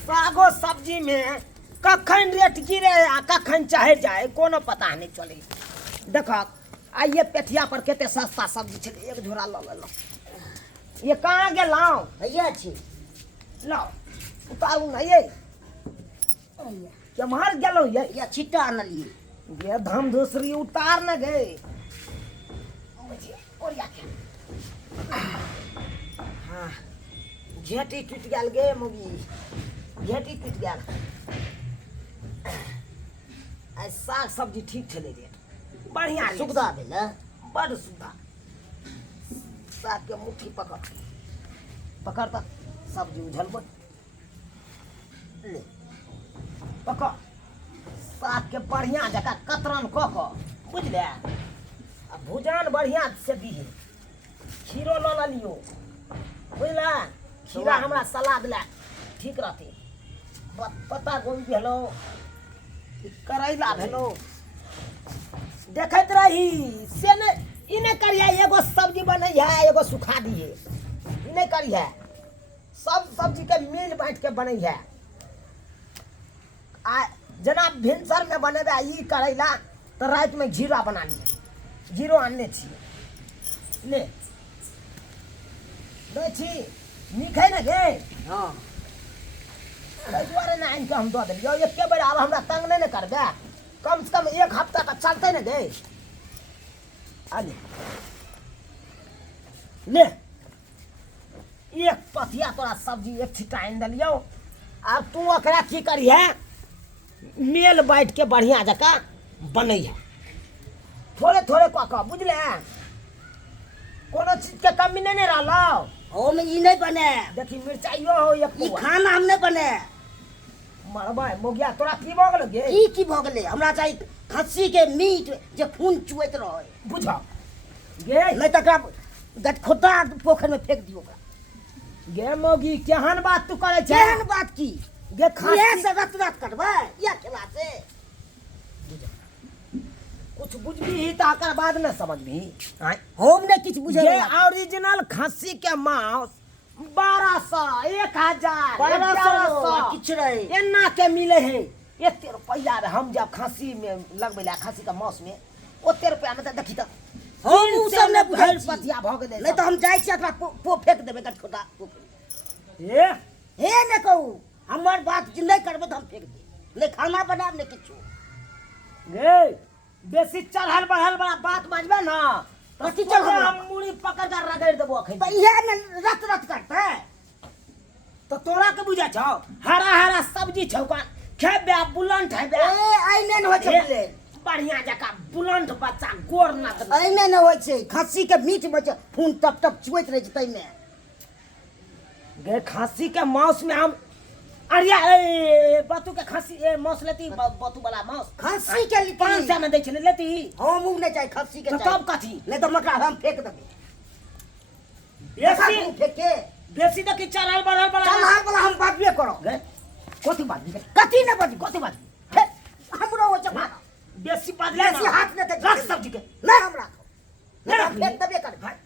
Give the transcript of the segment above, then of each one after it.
Sago सब्जी में कखन रेट गिरे आ कखन चढ़ जाए कोनो पता नहीं चले। देख आइए पेठिया पर केते सस्ता सब्जी छे, एक झोरा ल लो। ये कहाँ गेलौ? भैया छी लो उतारू ना ये केम्हर गेलौ ये? या छिट्टा आनलिए ये धम दूसरी उतार न गए और या क्या? हाँ झेटी टूट गया गे मुगी, झेटी टूट गया। साग सब्जी ठीक छे रेट बढ़िया सुविधा भेल बड़ सुविधा। साग के मुट्ठी पकड़ पकड़ तक सब्जी उझलबै ले पकड़ साग के बढ़िया जगह कतरन क बुझले आ भुजान बढ़िया से दिहे। खीरो ल लियो बुझला, खीरा हमरा सलाद ला ठीक रहते। पत्ता गोभी भेलो, करैला भेलो, देखैत रही से ने ई नहीं करिया। एगो सब्जी बनै है एगो सुखा दिए, ई नहीं करिया। सब सब्जी के मिल बांट के बनै है। आ जना भिनसर में बनेबे ई करैला तो रात में जीरा बना लिए। जीरो आनने छिए ले दे छी नीक है ना गे। हाँ ताहि दुआरे ने आनि के हम दऽ देलियौ। एके बेर आब हमरा तंग नहीं ने करबे, कम से कम एक हफ्ता तक चलते ना गे। आले ले एक पथिया तोरा सब्जी एक छिट्टा आनि देलियौ। आब तू ओकरा की करिहे, मेल बाँटि के बढ़िया जकाँ बनैहे थोड़े थोड़े कऽ कऽ बुझले। कोनो चीज के कमी नहीं रहलौ। ओमे ई नहीं बने, देखी मिर्चाइयो हो एक ई खाना हम नहीं बने। मरबा मोगिया तोरा की भऽ गेलौ गे? ई की भऽ गेलै? हमरा चाही खस्सी के मीट जे खून चुएत रहे। बुझ गे नहीं तो एकरा गटखोटा पोखर में फेंक दियो ओकरा। गे मोगी केहन बात तू करे छे? केहन बात की? गे ये खासी से रत रत करबै या खेला से? कुछ बुझबी ही तो आकर बाद न समझबी। हम नहीं किछ बुझे। ये ओरिजिनल खस्सी के मांस 1200 1000 1200 किछ रहे एना के मिले है। एते रुपया रे हम जब खस्सी में लगबे ला खस्सी के मांस में ओते रुपया में तो देखी तो हम उ सब नहीं बुझै छी। पतिया भ गेलै। नहीं तो हम जाय छी एकरा पो फेंक देबै गटखोटा पोखर। ए हे ने कहू हमर बात जे नहीं करबै तो हम फेंक दे। नहीं खाना बनाब नहीं किछो। गे बेसी चढ़ल बढ़ल वाला बात बाजबे ना कथी चढ़ल? हम मुड़ी पकड़ कर रगड़ देबो अखन। तो इहे ने रत रत करतै। तो तोरा के बुझा छौ हरा हरा सब्जी छौ का खेबे बुलंद हेबे। ए आइने न होय छै बोले। बढ़िया जका बुलंद बच्चा गोर ना दे। आइने न होय छै। खस्सी के मीट में जे खून टप टप चुएत रहे छै तै में। गे खस्सी के मांस में हम अरिया ए बतू के खस्सी ए मांस लेती बतू वाला मांस खस्सी के लिए 500 में दै छै ने लेती। हम उ नहीं चाहे खस्सी के तो चाही। तब कथी नहीं तो मकरा हम फेंक देबै। बेसी हम फेंक के बेसी देखी चढ़ल बढ़ल वाला चलहार वाला हम बातबे करो। गे कथी बात गे कथी न बजी कथी बात हे हमरो हो छै मारा। बेसी बाजले बेसी हाथ न दे। रख सब्जी के नहीं हम राखो। नहीं नहीं रख फेंक देबे कर भाई।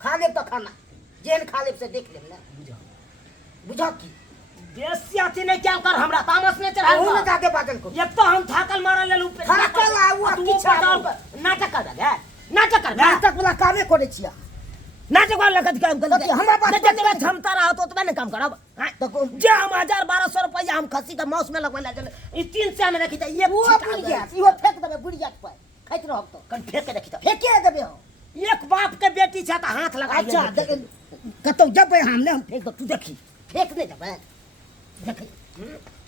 खा लेब तो खाना जेन खा लेब से देख लेब ना। बुझा की बेसी अथी नहीं क्या कर हमरा तामस नहीं चढ़ा। ओहू ने जाके बाजन को एक तो हम थाकल मारल लेलू पे थाकल आउ आ किछ आउ। नाटक कर दे नाटक कर नाटक वाला कामे करे छिया। नाटक वाला कथी काम कर कथी हमरा बात जतबे क्षमता रहा तो ओतबे ने काम करब। तो जे हम 1000-1200 रुपया हम खस्सी के मांस में लगवे ला चले ई 300 में रखी त एक वो छिटा बुझ दे। गया इहो फेंक देबे बुढ़िया के पाय खाइत रहब तो कन फेंक के देखी त फेंके देबे हम। एक बाप के बेटी छ त हाथ लगा अच्छा कतौ जबै हमने हम फेंक दो तू देखी फेंक नहीं देबे देखी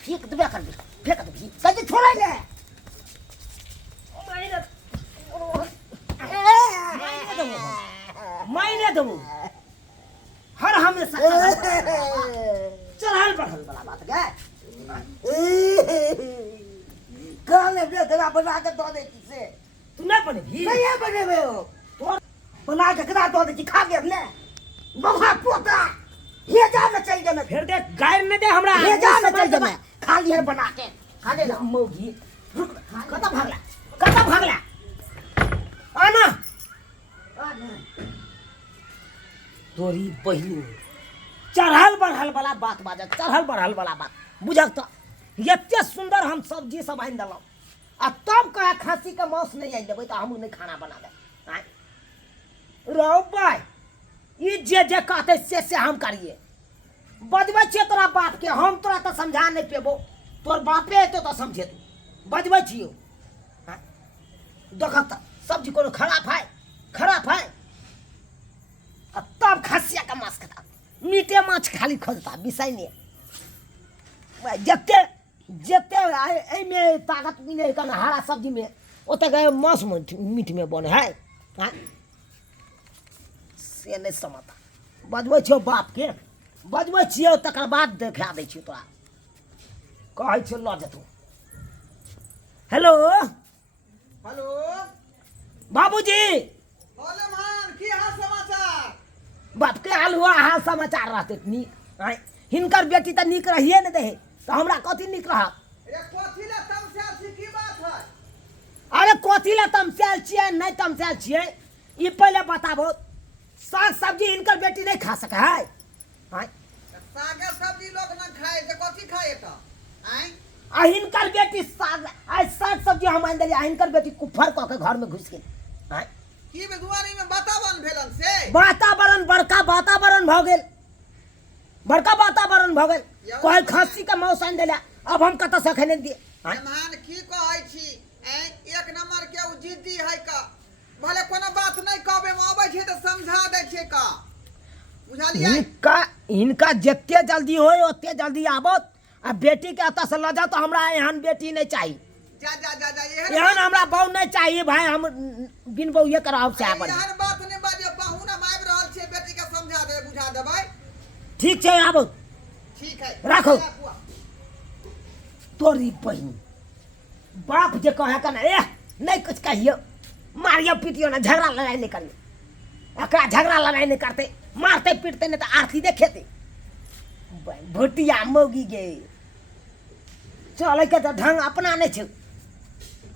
फेंक देबे कर फेंक देबी कजे छोड़ै ले। मायने देबो हर हमेशा चढ़ल बढ़ल वाला बात गे। काने बे तेरा बना के दो दे से तू नहीं बनेगी नहीं बनेबे हो तो बना के कदा दो दे खा गेब ने बहा पोता ये जा में चल जे फिर दे गायर ने दे हमरा ये जा में चल जे खा लिहर बना के खा ले ना मोगी कता भागला आना तोरी बहिनी चढ़ल बढ़ल वाला बात बाजत, चढ़ल बढ़ल वाला बात बुझक तो एते सुंदर हम सब्जी सब आनि देलहुँ आ तब कहे खस्सी के मांस नहीं आनि देबै तो हमहूँ नहीं खाना बना देब। आँय रहो भाई ई जे कहते से हम करिए। बजबै छियै तोरा बाप के, हम तोरा तो समझा नहीं पेबो, तोर बापे हेतौ तो समझे तू। बजबै छियौ देखत सब्जी कोनो खराब है, खराब है आ तब खस्सिया का मांस खाता, मीटे माछ खाली खोजता विषय नहीं। जते जते एहिमे ताकत मिले कन हरा सब्जी में ओते गए मांस मीट में बने है। हाँ? से नहीं समझता। बजबै छियौ बाप के, बजबै छियौ तकर बाद देखा दै छियौ तोरा, कहै छियौ लऽ जेतौ। हेलो हेलो बाबूजी, मान की हाल समाचार? बाप के हाल हुआ हाल समाचार रहते नीक। आँय हिनकर बेटी तो नीक रहिए नहीं दे तो हमरा कथी नीक रह। अरे कथी ले तमसाल छी, की बात है? अरे कथी ले तमसाल छियै नहीं तमसाल छियै ई पहले बताबो। साग सब्जी हिनकर बेटी नहीं खा सके है। आँय साग सब्जी लोग न खाए तो कथी खाए तो? आय आ हिनकर बेटी साग सब्जी हम आनि देलियै, हिनकर बेटी कुफर कऽ के घर में घुस गेल। आँय की दुआरी में वातावरण भेलन से? वातावरण बड़का वातावरण भऽ गेल, बड़का वातावरण भऽ गेल। कहै खस्सी के मांस आनि देलियै, अब हम कतऽ से खेने दिए। मान की कहै छी, एक नंबर के उ जिद्दी है का, भले कोनो बात नहीं कहबे में आबै छै तो समझा दै छै का, बुझलियै? इनका जितने जल्दी हो उतने जल्दी आबत आ बेटी के अतः से ल जाओ तो हमरा एहन बेटी नहीं चाहिए। जा जा जा जा एहन हमरा बहू नहीं चाहिए भाई, हम बिन बहू ये कराओ से आबल। एहन बात नहीं बाजे, पाहुन हम आबि रहल छै, बेटी के समझा दे बुझा देबै। ठीक छै आबो, ठीक है राखो। तोरी बहन बाप जे कहे का ए नहीं कुछ कहियो, मारियो पीटियो ना, झगड़ा लड़ाई नहीं करियो। एकरा झगड़ा लड़ाई नहीं करते, मारते पीटते नहीं तो आरती देखेते। भोटिया मौगी गे चले के तो ढंग अपना नहीं छे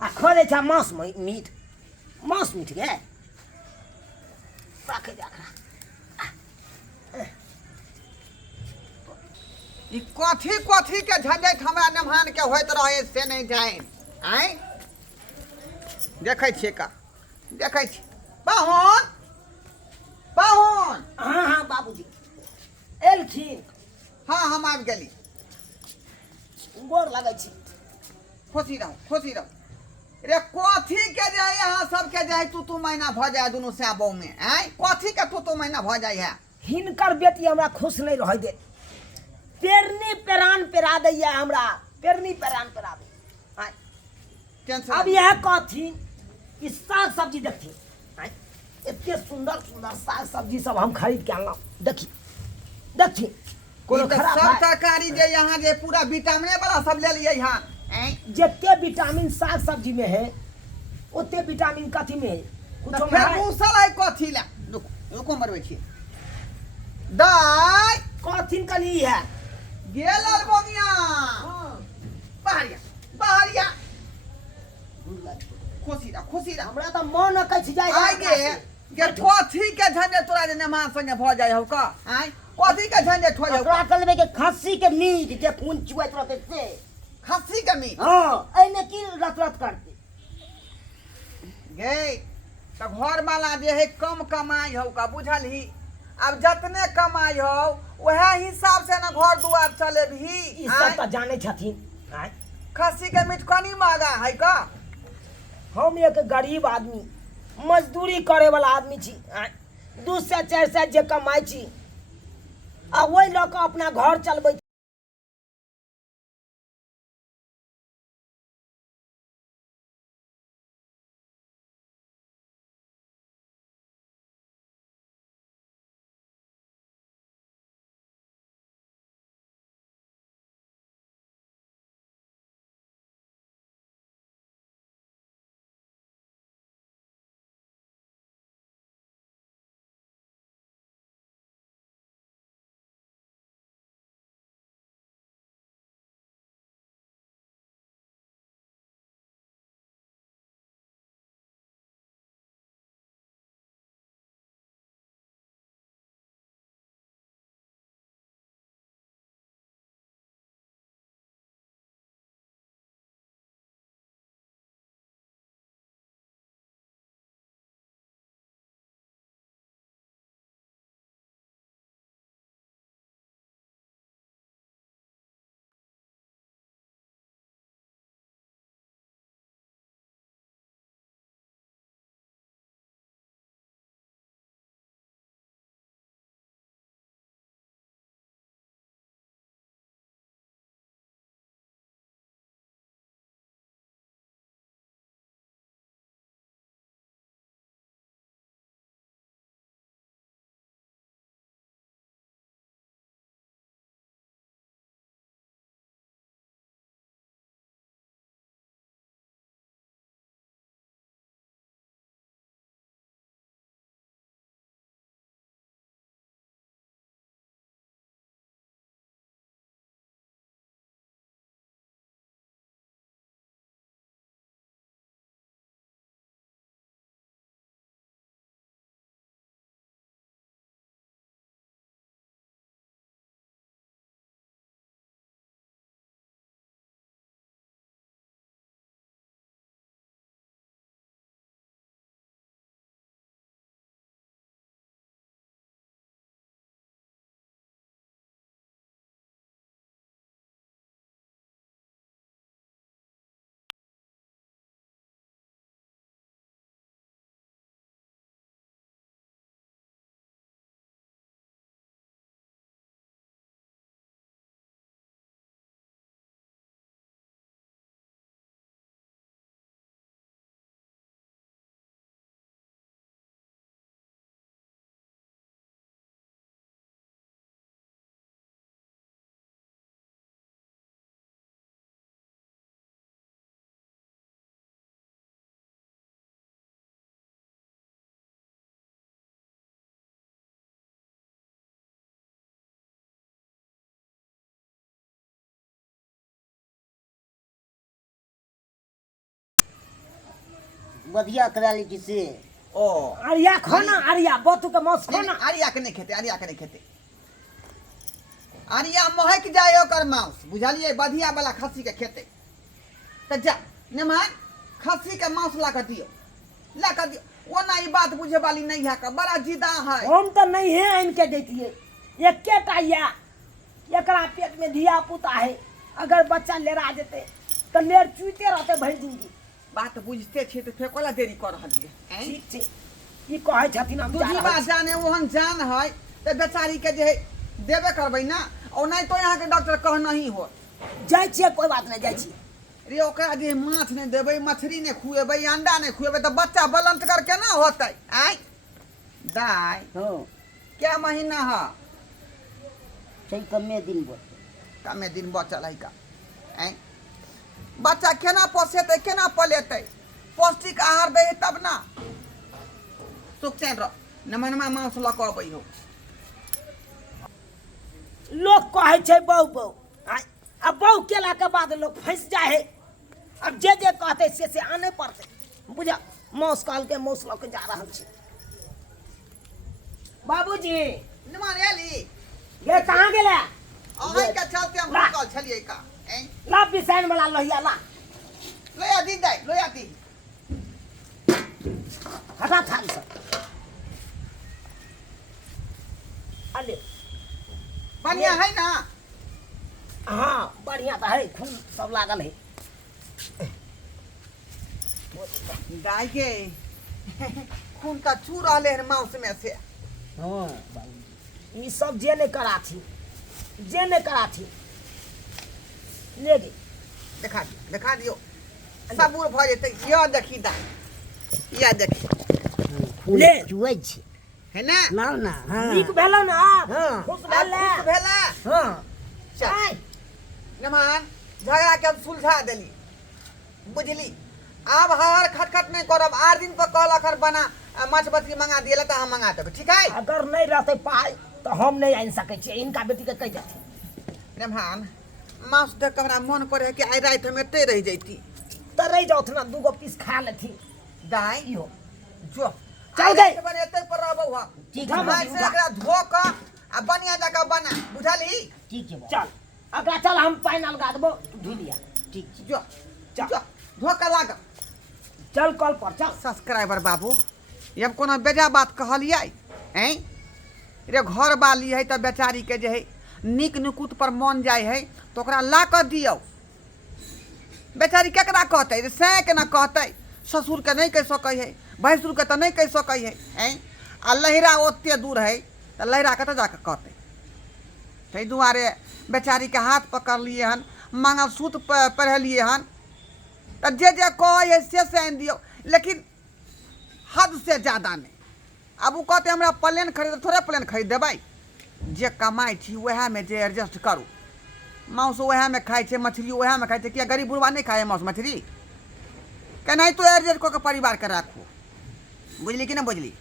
आ खोले छ मांस मीट, मांस मीट गे राखे जाखा। ई कथी कथी के झंझट हमरा नमहान के होइत रहे से नहीं जाए। आय देखै छियै का, देखै छी पाहुन, पाहुन। हाँ हाँ बाबूजी एलखिन, हाँ हम आबि गेली, गोर लगै छी। खुशी रहू खुशी रहू। रे कथी के जे यहाँ सबके जे तू महीना भ जाए दुनू से बहू में, आय कथी के तू महीना भ जाए है? हिनकर बेटी हमरा खुश नहीं रह दे, पेरनी पेरान पेरा दैया हमरा, पेरनी पेरान पेरा दे। आय टेंशन अब यह कथी ई साग सब्जी देखी, आय इतने सुंदर सुंदर साग सब्जी सब हम खरीद के आनलहुँ। देखी देखी कोनो खराब सब है? तरकारी जे यहाँ जे पूरा विटामिन वाला सब ले लिए यहाँ। जितने विटामिन साग सब्जी में है उतने विटामिन कथी में है? कुछ तो फिर मूसल है कथी ला, रुको रुको मरबै छी दाई कथिन कली है गेलर बोगिया बाहरिया बाहरिया। खुशी रह खुशी रह। हमरा तो मन कछ जाए आइ गे कथी के झंझट तोरा जे नमाज संगे भ जाय हो का? आय कथी के झंझट हो जाय? ओकरा कहलबे के खस्सी के मीट जे खून चुआइत रहते से। खस्सी के मीट? हां एने की रत रत करते गे तो घर वाला जे है कम कमाई हो का, बुझलही? अब जतने कमाई हो वह हिसाब से ना घर दुआर चले भी। ई सब तो जाने छथिन। आय खस्सी के मीट कनी महंगा है का? हम एक गरीब आदमी मजदूरी करे वाला आदमी छी। 2 से 4 से जे कमाई छी आ वही लऽ कऽ अपना घर चलबै बधिया करा ली किसे ओ अरिया खाना अरिया बतू के मौस खाना आर्या के नहीं खेते, आर्या के नहीं खेते। आर्या महक जाए ओकर मांस, बुझलिए? बधिया वाला खस्सी के खेते। तो जा निमान खस्सी के मांस ला कर दियो, ला कर दियो। वो ना ये बात बुझे वाली नहीं है का, बड़ा जिदा है। हम तो नहीं है इनके देतिए एकेटा या एकरा पेट में धिया पुता है, अगर बच्चा लेरा देते तो लेर चुइते रहते भर जिंदगी। बात बुझते छे तो फेकोला देरी कर रहलिए। ठीक छै ई कहै छथिन हम जा दूसरी रहल बात छी। जाने ओहन जान है तो बेचारी के जे है देबे करबै ना, और नहीं तो यहाँ के डॉक्टर कह नहीं हो। जाइ छियै कोई बात नहीं जाइ छियै। रे ओकरा जे माछ नहीं देबै, मछली नहीं खुएबै, अंडा नहीं खुएबै तो बच्चा बलंत कर केना होतै? आय दाय हां क्या महीना है? छै कमे दिन बोल कमे दिन बचल है का? आय बच्चा केना पोसेतै, केना पलेतै? पौष्टिक आहार दे तब ना। सुख चैन रह नमनमा मांस लऽ कऽ अबै हो। लोग कहै छै बहु बहु अब बहु केला के बाद लोग फंस जाए है। अब जे जे कहते से आने पड़ते बुझा। मौस काल के मौस लऽ के जा रहल छी। बाबूजी निमान एली ये कहाँ गेले? अहाँ के चलते हम ला। रुकल छलियै का? आय ला पिसाइन वाला लोहिया ला लोया दी दाय, लोया दी। हटा थाल से अले बढ़िया है ना? हाँ बढ़िया तो है, खून सब लागल है। दाय के खून का चू रहले है मांस में से। हाँ बाबूजी ई सब जे नहीं करा थी, जे नहीं करा थी ले गे देखा दियो सबूर भ जेतै। यह देखी दाय, यह देखी ले जुए छै है ना? ना ना हाँ नीक भेलो ना हाँ। खुश अब भेले खुश भेला। हाँ चल आय नमान झगड़ा के हम सुलझा देली, बुझली? अब हर खटखट नहीं करब। 8 दिन पर कहलक हर बना माछ मछली मंगा दिए तो हम मंगा देबै, ठीक है? अगर नहीं रहते पाई तो हम नहीं आन सके छी। इनका बेटी के कह जाते नमान मांस देख के हमरा मन करे है कि आइ रात हम एते रह जैती। तो रह जाओ ना, दूगो पीस खा लेती। दाई इहो जो चल गई। एते पर रहबौ हम। ठीक है हम बाबू, से एकरा धो के आ बढ़िया जगह बना, बुझली? ठीक है बाबू, चल अगला चल हम पानी लगा देबो, धुई लिया। ठीक छै जो चल। जो धो के लाग। चल कल पर चल। सब्सक्राइबर बाबू ये हम कोनो बेजा बात कहलियै हैं? रे घर वाली है तो बेचारी के जे है नीक नुकुत पर मन जाय है तो ओकरा ला कर दियो। बेचारी केकरा कहते से के ना कहते? ससुर के नहीं कह सकै है, भैंसुर के तो नहीं कह सकै है हैं? आ लहिरा ओते दूर है तो लहिरा कतऽ जाके कहते? ताहि दुआरे बेचारी के हाथ पकड़ लिए हन, मंगलसूत्र पहलिए हन, तो जे कहे है से आनि दियो, लेकिन हद से ज़्यादा नहीं। अब वो कहते हमरा प्लेन खरीद, थोड़े प्लेन खरीद देबै। जे कमाई छी वह में जे एडजस्ट करू। मांस वह में खाई छे, मछली वह में खाई छे। किया गरीब बुढ़वा नहीं खाए मांस मछली? केनाहितो एडजस्ट कऽ के परिवार के राखू, बुझली कि नहीं बुझली?